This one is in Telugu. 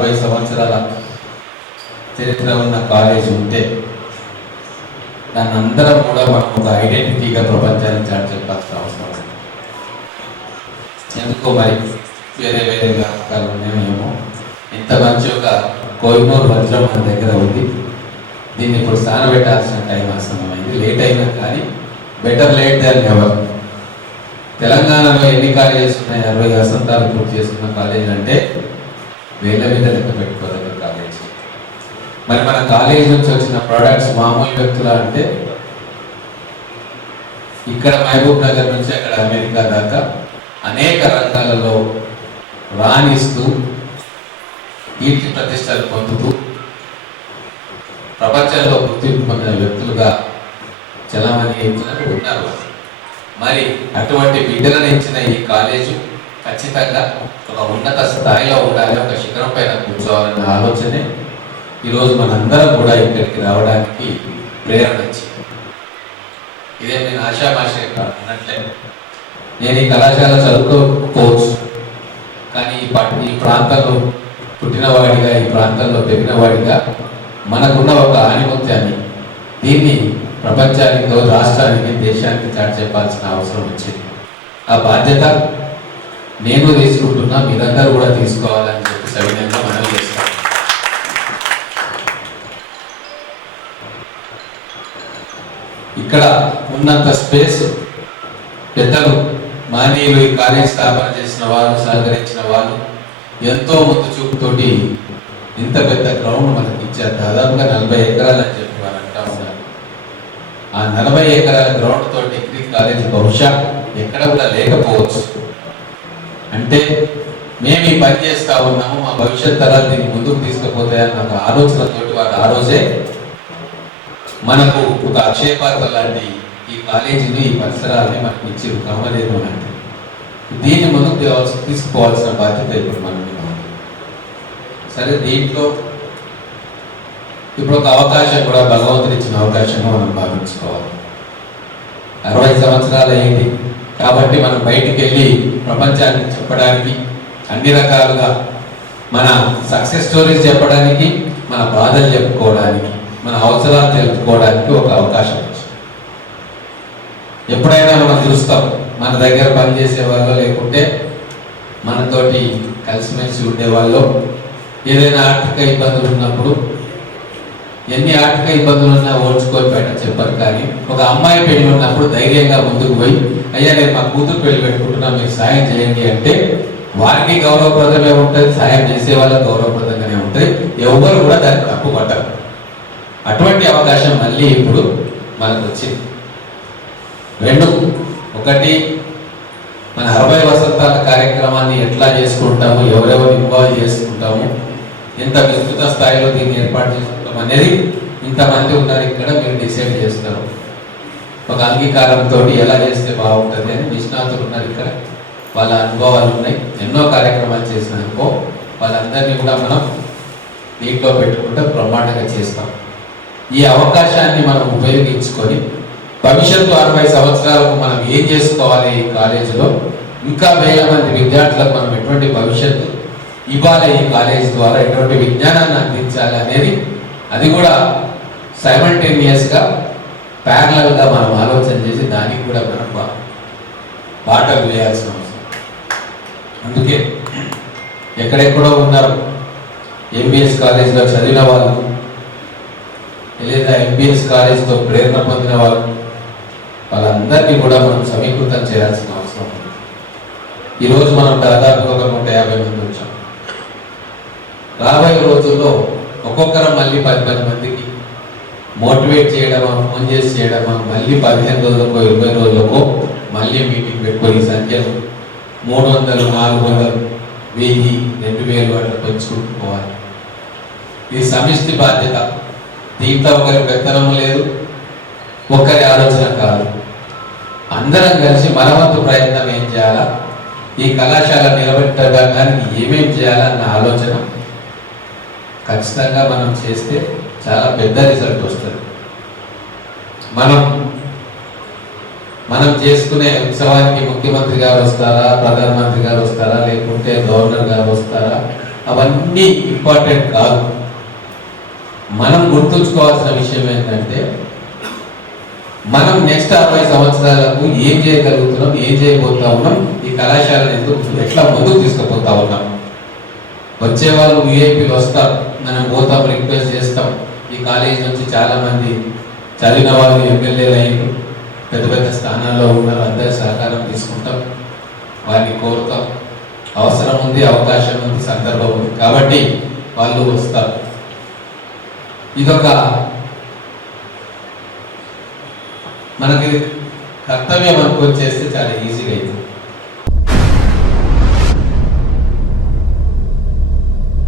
అరవై సంవత్సరాల చరిత్ర ఉన్న కాలేజ్ ఉంటే దాన్ని అందరం కూడా మనకు ఒక ఐడెంటిటీగా ప్రపంచానికి చాటు చెప్పాల్సిన అవసరం ఎందుకో మరి వేరే వేరే వ్యాపకాలు ఉన్నాయేమో ఇంత మంచి ఒక కోయినూరు వజ్రం మన దగ్గర ఉంది. దీన్ని ఇప్పుడు స్థానబెట్టాల్సిన టైం ఆసన్నమైంది. లేట్ అయినా కానీ బెటర్ లేట్ దాన్ ఎవర్ తెలంగాణలో ఎన్ని కాలేజెస్ ఉన్నాయి? అరవై వసంతాలు పూర్తి చేసుకున్న కాలేజ్ అంటే వేల మీద లెక్క పెట్టుకోదండి కాలేజ్ మరి మన కాలేజ్ నుంచి వచ్చిన ప్రొడక్ట్స్ మామూలు వ్యక్తుల అంటే ఇక్కడ మహబూబ్ నగర్ నుంచి అక్కడ అమెరికా దాకా అనేక రంగాలలో రాణిస్తూ కీర్తి ప్రతిష్టలు పొందుతూ ప్రపంచంలో గుర్తింపు పొందిన వ్యక్తులుగా చలామణి అవుతున్నారు ఉన్నారు. మరి అటువంటి బిడ్డలను ఇచ్చిన ఈ కాలేజు ఖచ్చితంగా ఒక ఉన్నత స్థాయిలో ఉండాలి ఒక శిఖరం పైన కూర్చోవాలన్న ఆలోచనే ఈరోజు మనందరం కూడా ఇక్కడికి రావడానికి ప్రేరణ ఇచ్చింది ఇదే నేను ఆశామాషే అన్నట్లే నేను ఈ కళాశాల చదువుకోకపోవచ్చు కానీ ఈ ఈ ప్రాంతంలో పుట్టినవాడిగా ఈ ప్రాంతంలో పెరిగినవాడిగా మనకున్న ఒక ఆనిమత్యాన్ని దీన్ని ప్రపంచానికి రాష్ట్రానికి దేశానికి చాటి చెప్పాల్సిన అవసరం వచ్చింది. ఆ బాధ్యత నేను తీసుకుంటున్నా మీరందరూ కూడా తీసుకోవాలని చెప్పి సవినయంగా మనం చేస్తాం ఇక్కడ ఉన్నంత స్పేస్ పెద్దలు మానీయులు ఈ కాలేజ్ స్థాపన చేసిన వారు సహకరించిన వారు ఎంతో ముందు చూపుతోటి ఇంత పెద్ద గ్రౌండ్ మనకి ఇచ్చారు. దాదాపుగా నలభై ఎకరాలు అని చెప్పి మనం అంటా ఉన్నారు. ఆ నలభై ఎకరాల గ్రౌండ్ తోటి డిగ్రీ కాలేజ్ బహుశా ఎక్కడ కూడా లేకపోవచ్చు. అంటే మేము ఈ పని చేస్తా ఉన్నాము మా భవిష్యత్ తరాలు దీన్ని ముందుకు తీసుకుపోతాయన్న ఒక ఆలోచనతోటి వాడు ఆ రోజే మనకు ఒక అక్షయపాత్ర లాంటి ఈ కాలేజీని ఈ పరిసరాలని మనకు ఇచ్చి కమలేదు అంటే. దీన్ని ముందుకు తీసుకోవాల్సిన బాధ్యత ఇప్పుడు మన సరే దీంట్లో ఇప్పుడు ఒక అవకాశం కూడా భగవంతుడు ఇచ్చిన అవకాశంగా మనం భావించుకోవాలి. అరవై సంవత్సరాలు అయింది. కాబట్టి మనం బయటికి వెళ్ళి ప్రపంచానికి చెప్పడానికి అన్ని రకాలుగా మన సక్సెస్ స్టోరీస్ చెప్పడానికి మన బాధలు చెప్పుకోవడానికి మన అవసరాలు తెలుపుకోవడానికి ఒక అవకాశం వచ్చింది. ఎప్పుడైనా మనం చూస్తాం మన దగ్గర పనిచేసే వాళ్ళు లేకుంటే మనతోటి కలిసిమెలిసి ఉండేవాళ్ళు ఏదైనా ఆర్థిక ఇబ్బందులు ఉన్నప్పుడు ఎన్ని ఆర్థిక ఇబ్బందులు ఉన్నా ఓడ్చుకొని బయట చెప్పరు కానీ ఒక అమ్మాయి పెళ్ళి ఉన్నప్పుడు ధైర్యంగా ముందుకు పోయి అయ్యా నేను మా కూతురు పెళ్ళి పెట్టుకుంటున్నా మీరు సాయం చేయండి అంటే వారికి గౌరవప్రదమే ఉంటుంది సాయం చేసే వాళ్ళకి గౌరవప్రదంగానే ఉంటుంది. ఎవరు కూడా దాన్ని తప్పు పట్టరు. అటువంటి అవకాశం మళ్ళీ ఇప్పుడు మనకు వచ్చింది రెండు ఒకటి మన అరవై వసంతాల కార్యక్రమాన్ని ఎట్లా చేసుకుంటాము ఎవరెవరు ఇన్వాల్వ్ చేసుకుంటాము ఎంత విస్తృత స్థాయిలో దీన్ని ఏర్పాటు అనేది ఇంతమంది ఉన్నారు ఇక్కడ మీరు డిసైడ్ చేస్తారు. ఒక అంగీకారంతో ఎలా చేస్తే బాగుంటుంది అని నిష్ణాతులు ఉన్నారు ఇక్కడ. వాళ్ళ అనుభవాలు ఉన్నాయి. ఎన్నో కార్యక్రమాలు చేసిన వాళ్ళందరినీ కూడా మనం నీటిలో పెట్టుకుంటే బ్రహ్మాండంగా చేస్తాం. ఈ అవకాశాన్ని మనం ఉపయోగించుకొని భవిష్యత్తు అరవై సంవత్సరాలకు మనం ఏం చేసుకోవాలి ఈ కాలేజీలో? ఇంకా వేల మంది విద్యార్థులకు మనం ఎటువంటి భవిష్యత్తు ఇవ్వాలి ఈ కాలేజ్ ద్వారా? ఎటువంటి విజ్ఞానాన్ని అందించాలి అనేది అది కూడా సైమల్టేనియస్గా ప్యారలల్గా మనం ఆలోచన చేసి దానికి కూడా మనం బా- బాటలు వేయాల్సిన అవసరం. అందుకే ఎక్కడెక్కడో ఉన్నారు ఎంబీఎస్ కాలేజీలో చదివిన వాళ్ళు లేదా ఎంబీఎస్ కాలేజీతో ప్రేరణ పొందిన వాళ్ళు వాళ్ళందరినీ కూడా మనం సమీకృతం చేయాల్సిన అవసరం ఉంది. ఈరోజు మనం దాదాపుగా ఒక నూట యాభై మంది వచ్చాం. రాబోయే రోజుల్లో ఒక్కొక్కరం మళ్ళీ పది పది మందికి మోటివేట్ చేయడమా ఫోన్ చేసి చేయడమా మళ్ళీ పదిహేను రోజులకో ఇరవై రోజులకో మళ్ళీ మీటింగ్ పెట్టుకొని ఈ సంఖ్యను మూడు వందలు నాలుగు వందలు వెయ్యి రెండు వేలు అట్లా పెంచుకుంటుకోవాలి. ఇది సమిష్టి బాధ్యత. దీంట్లో ఒకరి పెత్తనం లేదు ఒక్కరి ఆలోచన కాదు. అందరం కలిసి మనవంతు ప్రయత్నం ఏం చేయాలా? ఈ కళాశాల నిలబెట్టడానికి ఏమేం చేయాలన్న ఆలోచన. ఖచ్చితంగా మనం చేస్తే చాలా పెద్ద రిజల్ట్ వస్తుంది. మనం మనం చేసుకునే ఉత్సవానికి ముఖ్యమంత్రి గారు వస్తారా ప్రధానమంత్రి గారు వస్తారా లేకుంటే గవర్నర్ గారు వస్తారా అవన్నీ ఇంపార్టెంట్ కాదు. మనం గుర్తుంచుకోవాల్సిన విషయం ఏంటంటే మనం నెక్స్ట్ అరవై సంవత్సరాలకు ఏం చేయగలుగుతున్నాం ఏం చేయబోతా ఉన్నాం ఈ కళాశాలను ఎందుకు ఎట్లా ముందుకు తీసుకుపోతా ఉన్నాం. వచ్చే వాళ్ళు విఐపీలు వస్తారు. మనం పోతాం రిక్వెస్ట్ చేస్తాం. ఈ కాలేజ్ నుంచి చాలామంది చదివిన వాళ్ళు ఎమ్మెల్యేలు అయ్యారు పెద్ద పెద్ద స్థానాల్లో ఉన్నారు. అందరి సహకారం తీసుకుంటాం. వారిని కోరుతాం. అవసరం ఉంది అవకాశం ఉంది సందర్భం ఉంది. కాబట్టి వాళ్ళు వస్తారు. ఇదొక మనకి కర్తవ్యం అనుకొని చేస్తే చాలా ఈజీగా అవుతుంది